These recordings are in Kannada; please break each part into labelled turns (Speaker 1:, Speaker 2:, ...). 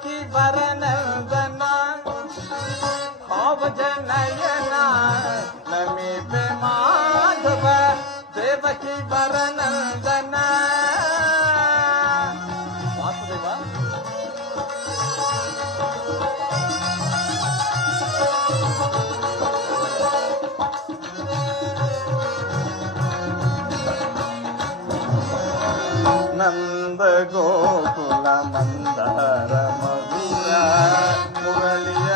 Speaker 1: सखी वरनंदना पव जनयना नमी पे माधव देवकी वरनंदना నంద గోకుల మందర మధుర మురళియ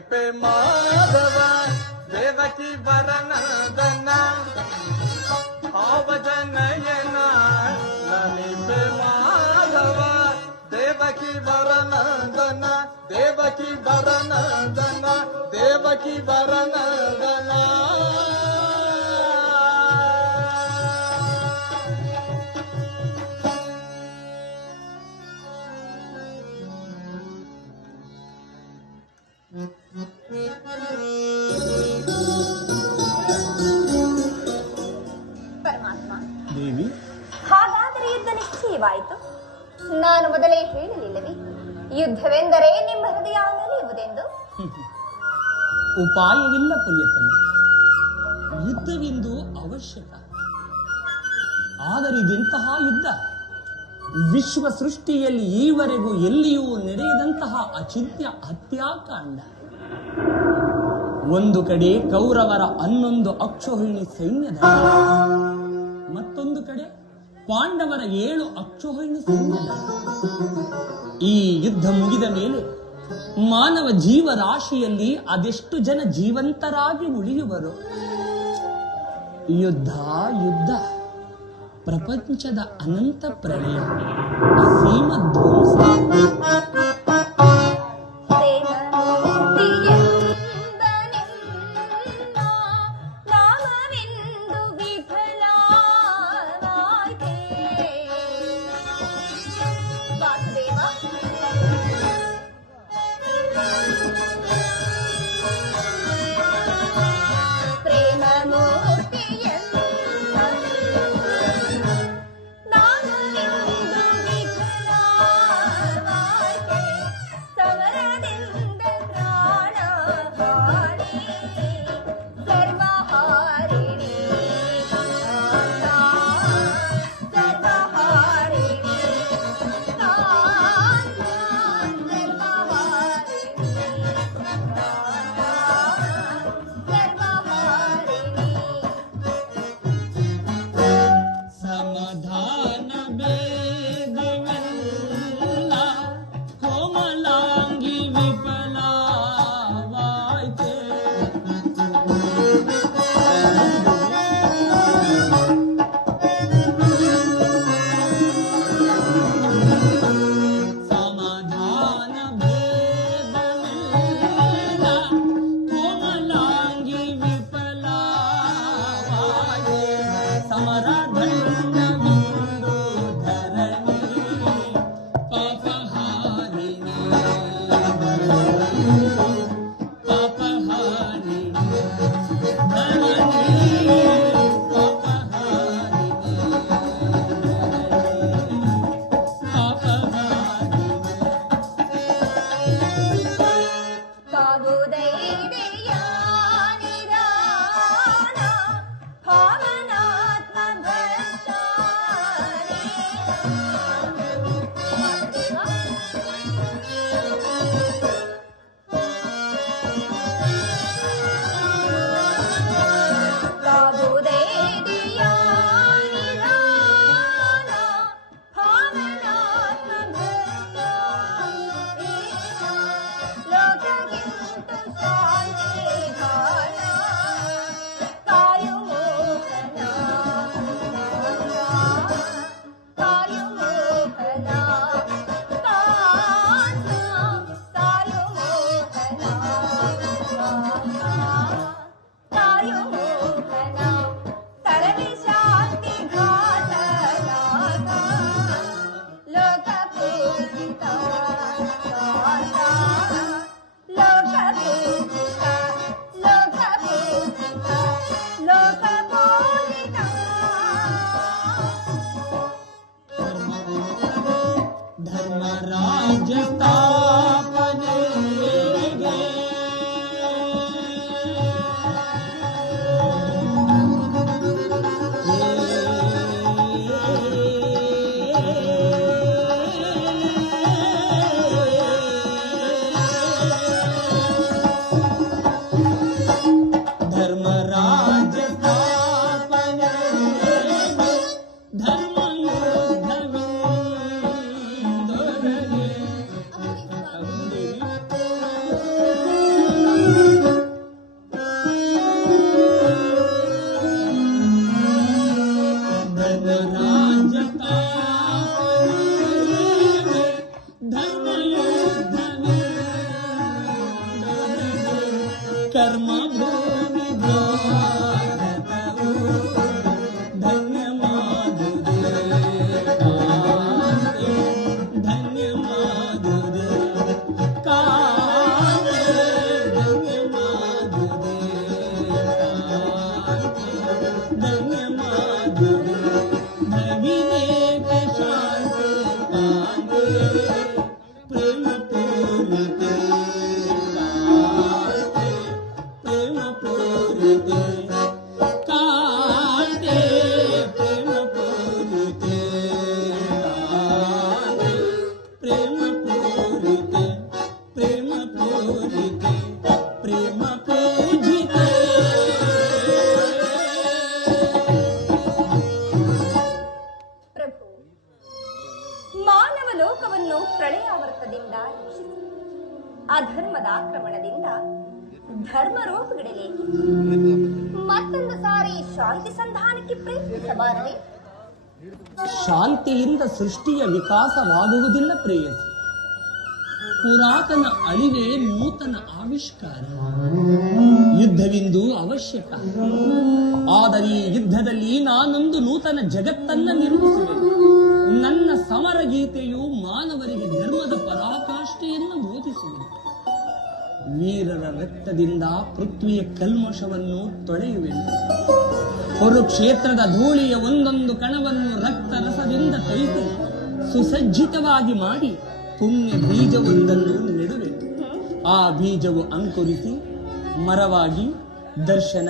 Speaker 1: पे माधवा, देवकी
Speaker 2: वरनंदना।
Speaker 3: भाव
Speaker 2: जनयना नमी पे माधवा, देवकी वरनंदना। देवकी वरनंदना देवकी वरनंदना।
Speaker 3: ಉಪಾಯವಿಲ್ಲ ಪ್ರಿಯತಮ ಯುದ್ಧವೆಂದು ಅವಶ್ಯಕ. ಆದರೆ ಇದೆಂತಹ ಯುದ್ಧ? ವಿಶ್ವ ಸೃಷ್ಟಿಯಲ್ಲಿ ಈವರೆಗೂ ಎಲ್ಲಿಯೂ ನಡೆಯದಂತಹ ಅಚಿತ್ಯ ಹತ್ಯಾಕಾಂಡ. ಒಂದು ಕಡೆ ಕೌರವರ ಹನ್ನೊಂದು ಅಕ್ಷೋಹಿಣಿ ಸೈನ್ಯದ ಮತ್ತೊಂದು ಕಡೆ ಪಾಂಡವರ ಏಳು ಅಕ್ಷೋಹಿಣಿ ಸೈನ್ಯದ ಈ ಯುದ್ಧ ಮುಗಿದ ಮೇಲೆ ಮಾನವ ಜೀವರಾಶಿಯಲ್ಲಿ ಅದೆಷ್ಟು ಜನ ಜೀವಂತರಾಗಿ ಉಳಿಯುವರು? ಯುದ್ಧ ಯುದ್ಧ ಪ್ರಪಂಚದ ಅನಂತ ಪ್ರಳಯ ಅಸೀಮ ಪೂರಿತೆ ಪ್ರೇಮ ಪೂಜಿತೆ.
Speaker 2: ಪ್ರಭು ಮಾನವ ಲೋಕವನ್ನು ಪ್ರಳಯಾವರ್ತದಿಂದ ರಕ್ಷಿಸಿ ಅಧರ್ಮದ ಆಕ್ರಮಣದಿಂದ ಧರ್ಮ ರೂಪುಗಿಡಲೇಕೆ ಮತ್ತೊಂದು ಸಾರಿ ಶಾಂತಿ ಸಂಧಾನಕ್ಕೆ ಪ್ರಯತ್ನಿಸಬಾರದೆ.
Speaker 3: ಶಾಂತಿಯಿಂದ ಸೃಷ್ಟಿಯ ವಿಕಾಸವಾಗುವುದಿಲ್ಲ ಪ್ರೇಯಸಿ. ಪುರಾತನ ಅಳಿವೆ ನೂತನ ಆವಿಷ್ಕಾರ. ಯುದ್ಧವಿಂದು ಅವಶ್ಯಕ. ಆದರೆ ಯುದ್ಧದಲ್ಲಿ ನಾನೊಂದು ನೂತನ ಜಗತ್ತನ್ನ ನಿರ್ಮಿಸುವೆ ನನ್ನ ಸಮರ ಗೀತೆಯು ಮಾನವರಿಗೆ ಧರ್ಮದ ಪರಾಕಾಷ್ಠೆಯನ್ನು ಬೋಧಿಸುವುದು. ವೀರರ ರಕ್ತದಿಂದ ಪೃಥ್ವಿಯ ಕಲ್ಮಶವನ್ನು ತೊಳೆಯುವೆನು. ಕುರುಕ್ಷೇತ್ರದ ಧೂಳಿಯ ಒಂದೊಂದು ಕಣವನ್ನು ರಕ್ತ ರಸದಿಂದ ತೈತು ಸುಸಜ್ಜಿತವಾಗಿ ಮಾಡಿ ಪುಣ್ಯ ಬೀಜವೊಂದನ್ನು ನೆಡುವೆ ಆ ಬೀಜವು ಅಂಕುರಿಸಿ, ಮರವಾಗಿ, ದರ್ಶನ,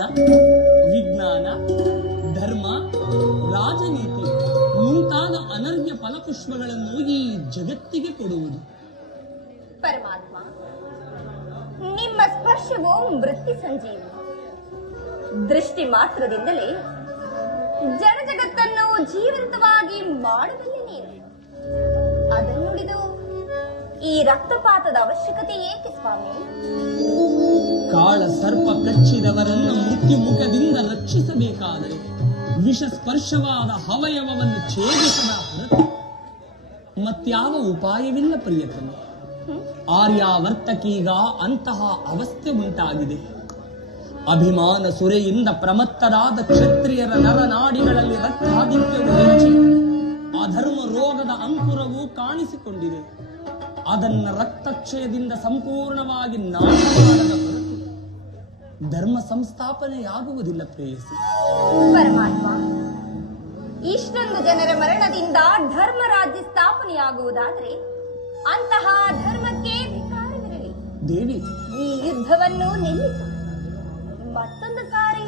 Speaker 3: ವಿಜ್ಞಾನ, ಧರ್ಮ, ರಾಜನೀತಿ ಮುಂತಾದ ಅನನ್ಯ ಫಲಪುಷ್ಪಗಳನ್ನು ಈ ಜಗತ್ತಿಗೆ ಕೊಡುವುದು.
Speaker 2: ಪರಮಾತ್ಮ, ನಿಮ್ಮ ಸ್ಪರ್ಶವು ವೃತ್ತಿ ಸಂಜೀವ ದೃಷ್ಟಿ ಮಾತ್ರದಿಂದಲೇ ಜನಜಗತ್ತನ್ನು ಜೀವಂತವಾಗಿ ಮಾಡುವಲ್ಲಿ ನೀನು. ಅದನ್ನುಳಿದು ಈ ರಕ್ತಪಾತದ ಅವಶ್ಯಕತೆ ಏಕೆ ಸ್ವಾಮಿ?
Speaker 3: ಕಾಳ ಸರ್ಪ ಕಚ್ಚಿದವರನ್ನು ಮೃತ್ಯು ಮುಖದಿಂದ ರಕ್ಷಿಸಬೇಕಾದರೆ ವಿಷ ಸ್ಪರ್ಶವಾದ ಅವಯವವನ್ನು ಛೇದಿಸದ ಹೊರತು ಮತ್ಯಾವ ಉಪಾಯವಿಲ್ಲ ಪ್ರಿಯತಮ. ಆರ್ಯಾವರ್ತಕೀಗ ಅಂತಹ ಅವಸ್ಥೆ ಉಂಟಾಗಿದೆ. ಅಭಿಮಾನ ಸುರೆಯಿಂದ ಪ್ರಮತ್ತರಾದ ಕ್ಷತ್ರಿಯರ ನರನಾಡಿಗಳಲ್ಲಿ ರಕ್ತಾಧಿಕ್ಯವು ಹೆಚ್ಚಿ ಅಧರ್ಮ ರೋಗದ ಅಂಕುರವು ಕಾಣಿಸಿಕೊಂಡಿದೆ. ಅದನ್ನ ರಕ್ತಕ್ಷಯದಿಂದ ಸಂಪೂರ್ಣವಾಗಿ ನಾಶ ಮಾಡದ ಹೊರತು ಧರ್ಮ ಸಂಸ್ಥಾಪನೆಯಾಗುವುದಿಲ್ಲ ಪ್ರೇಯಸಿ.
Speaker 2: ಪರಮಾತ್ಮ ಇಷ್ಟೊಂದು ಜನರ ಮರಣದಿಂದ ಧರ್ಮ ರಾಜ್ಯ ಸ್ಥಾಪನೆಯಾಗುವುದಾದ್ರೆ ಅಂತಹ ಧರ್ಮಕ್ಕೆ
Speaker 3: ದೇವಿ
Speaker 2: ಈ ಯುದ್ಧವನ್ನು ನಿಲ್ಲಿಸು ಮತ್ತೊಂದು ಸಾರಿ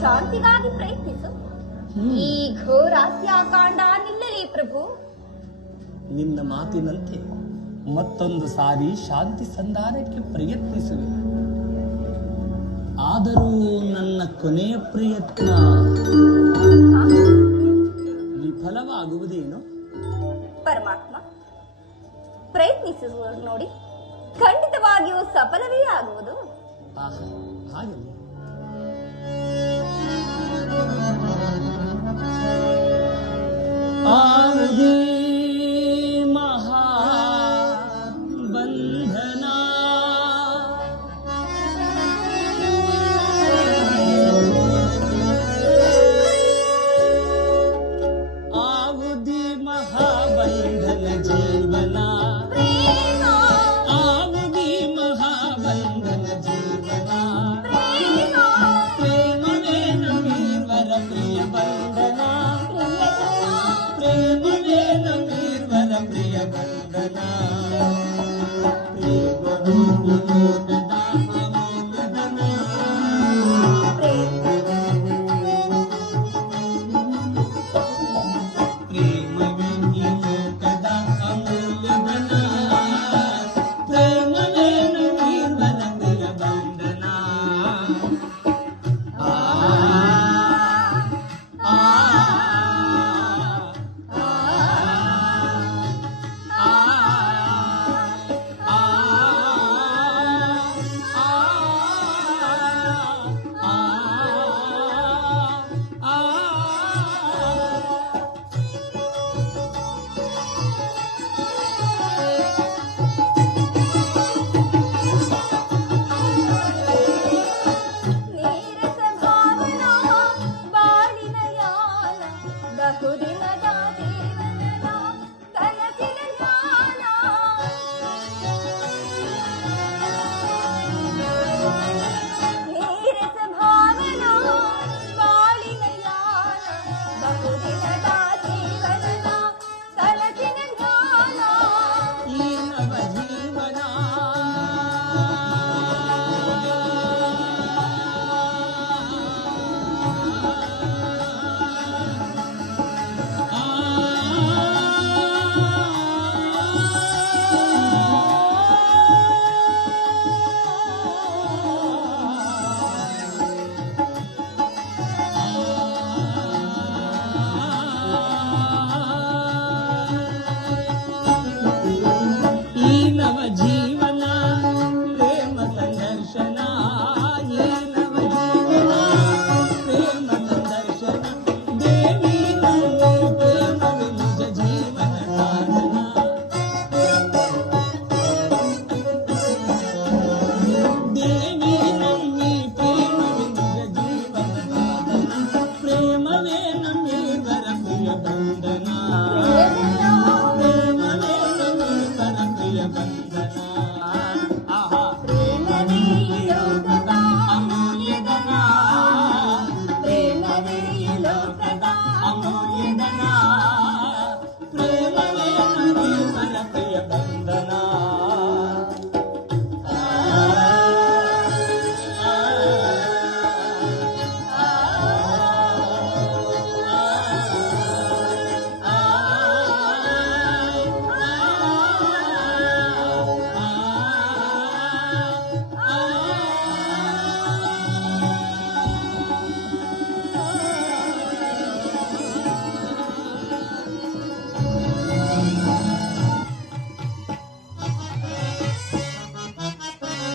Speaker 2: ಶಾಂತಿಗಾಗಿ ಪ್ರಯತ್ನಿಸು. ಈ ಘೋರಾತ್ಯಾಕಾಂಡ ನಿಲ್ಲಲಿ ಪ್ರಭು.
Speaker 3: ನಿನ್ನ ಮಾತಿನಂತೆ ಮತ್ತೊಂದು ಸಾರಿ ಶಾಂತಿ ಸಂಧಾನಕ್ಕೆ ಪ್ರಯತ್ನಿಸುವೆ. ಆದರೂ ನನ್ನ ಕೊನೆಯ ಪ್ರಯತ್ನ ವಿಫಲವಾಗುವುದೇನು?
Speaker 2: ಪರಮಾತ್ಮ ಪ್ರಯತ್ನಿಸುವ ನೋಡಿ ಖಂಡಿತವಾಗಿಯೂ ಸಫಲವೇ ಆಗುವುದು.
Speaker 3: ಆಹಾ